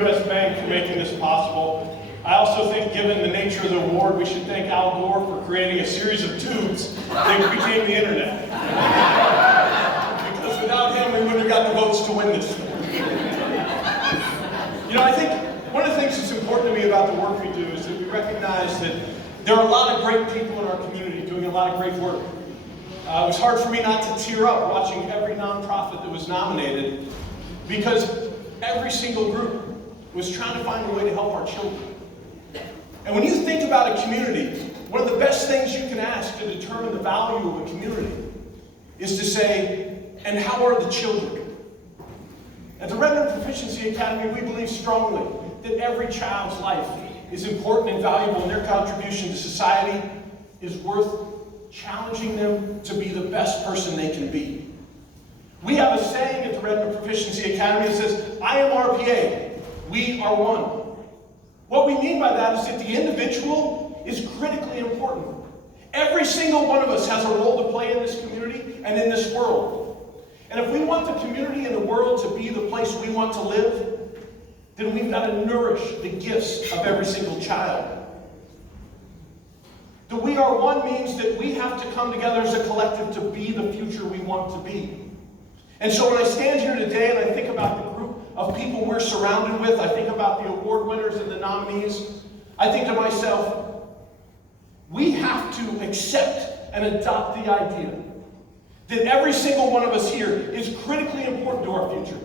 U.S. Bank for making this possible. I also think, given the nature of the award, we should thank Al Gore for creating a series of tubes that became the internet. Because without him, we wouldn't have got the votes to win this. You know, I think one of the things that's important to me about the work we do is that we recognize that there are a lot of great people in our community doing a lot of great work. It was hard for me not to tear up watching every nonprofit that was nominated, because every single group was trying to find a way to help our children. And when you think about a community, one of the best things you can ask to determine the value of a community is to say, and how are the children? At the Redmond Proficiency Academy, we believe strongly that every child's life is important and valuable, and their contribution to society is worth challenging them to be the best person they can be. We have a saying at the Redmond Proficiency Academy that says, I am RPA, we are one. What we mean by that is that the individual is critically important. Every single one of us has a role to play in this community and in this world. And if we want the community and the world to be the place we want to live, then we've got to nourish the gifts of every single child. The we are one means that we have to come together as a collective to be the future we want to be. And so when I stand here today and I think about the group of people we're surrounded with, I think about the award winners and the nominees, I think to myself, we have to accept and adopt the idea that every single one of us here is critically important to our future.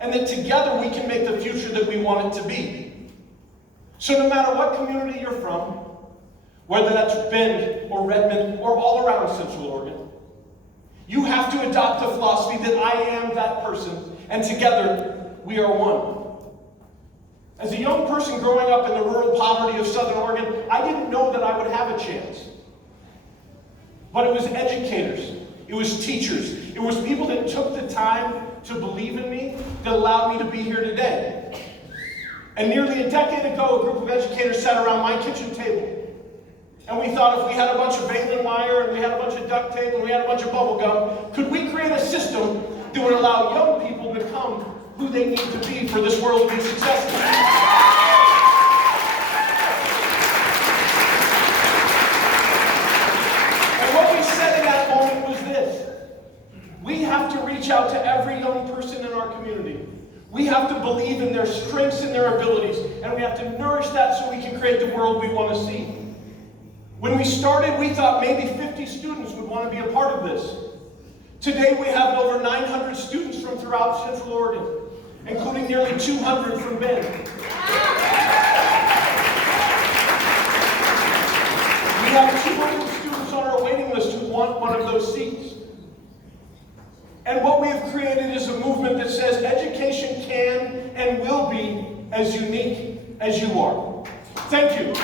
And that together we can make the future that we want it to be. So no matter what community you're from, whether that's Bend or Redmond or all around Central Oregon, you have to adopt the philosophy that I am that person, and together we are one. As a young person growing up in the rural poverty of Southern Oregon, I didn't know that I would have a chance. But it was educators, it was teachers, it was people that took the time to believe in me that allowed me to be here today. And nearly a decade ago, a group of educators sat around my kitchen table. And we thought, if we had a bunch of baling wire and we had a bunch of duct tape and we had a bunch of bubble gum, could we create a system that would allow young people to become who they need to be for this world to be successful? And what we said in that moment was this: we have to reach out to every young person in our community. We have to believe in their strengths and their abilities, and we have to nourish that so we can create the world we want to see. When we started, we thought maybe 50 students would want to be a part of this. Today, we have over 900 students from throughout Central Oregon, including nearly 200 from Bend. We have 200 students on our waiting list who want one of those seats. And what we have created is a movement that says education can and will be as unique as you are. Thank you.